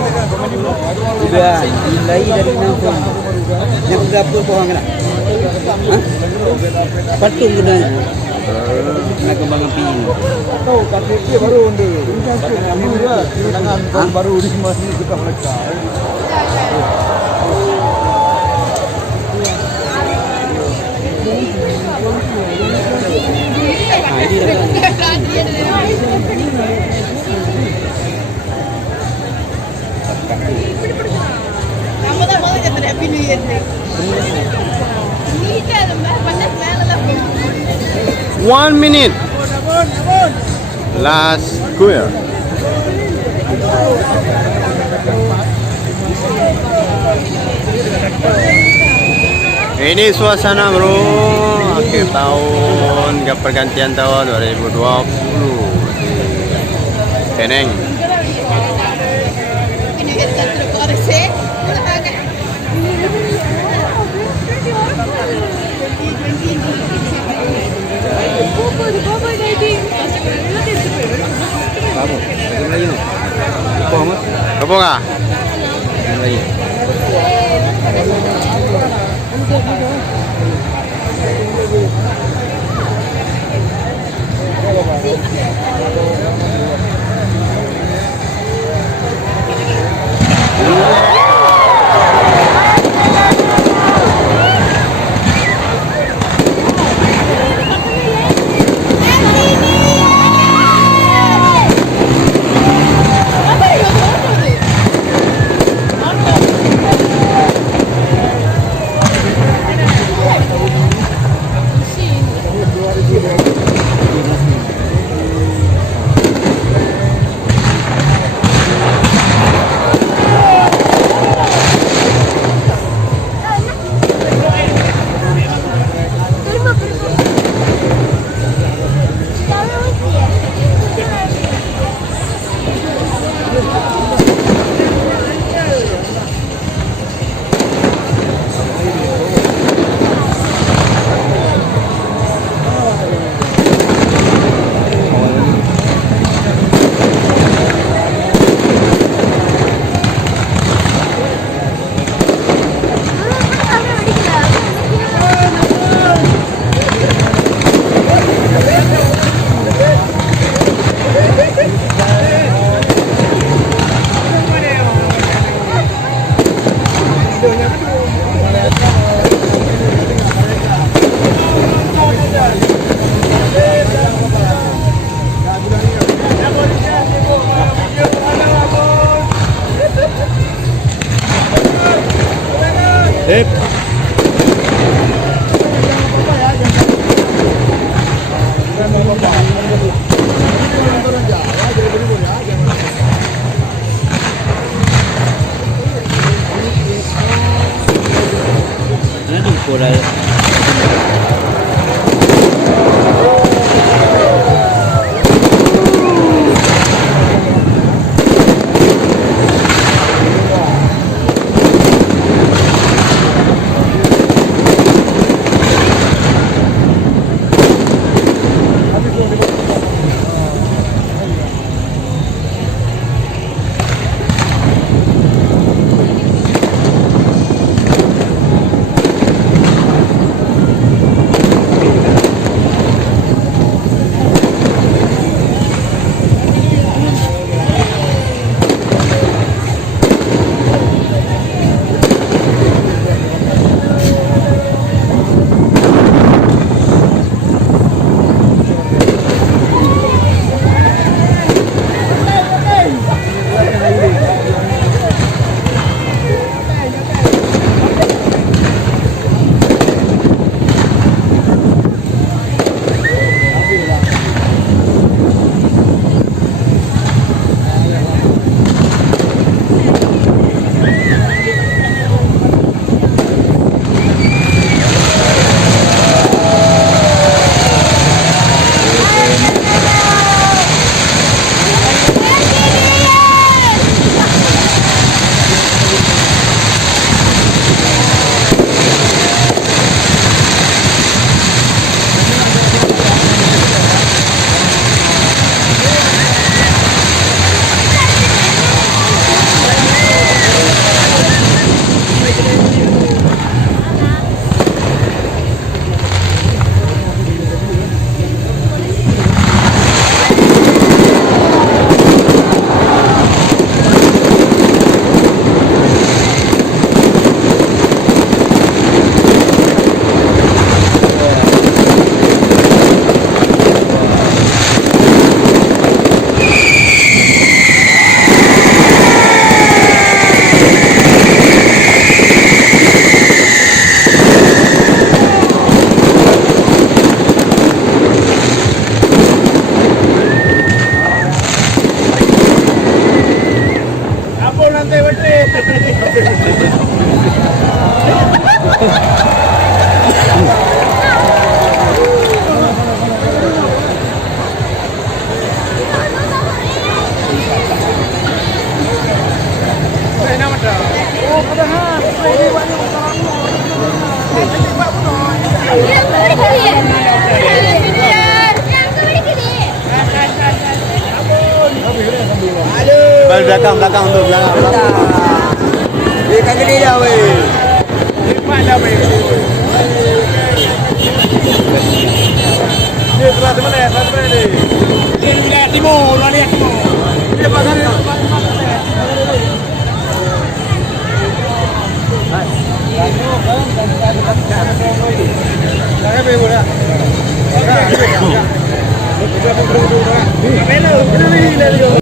Udah, nilai dari nangkung. Yang dapur pohon kena. Patung gunanya. Nak kembang api. Tahu KTP baru undur. Kami dia tangan baru di masih kita mereka. நம்ம தான் முதல்ல கத்துற happy new year நீங்க அது மேல தான் 1 minute. Last square. Ini suasana bro akhir tahun ke pergantian tahun 2020 di Penang. ini katuற கோரசே Kamu, lagi no. Pohon mah? Apa nggak? Lagi. Bal belakang tu belakang. Kat gede dah weh. Ni sebelah mana ni? Wilayah timur, wilayah timur.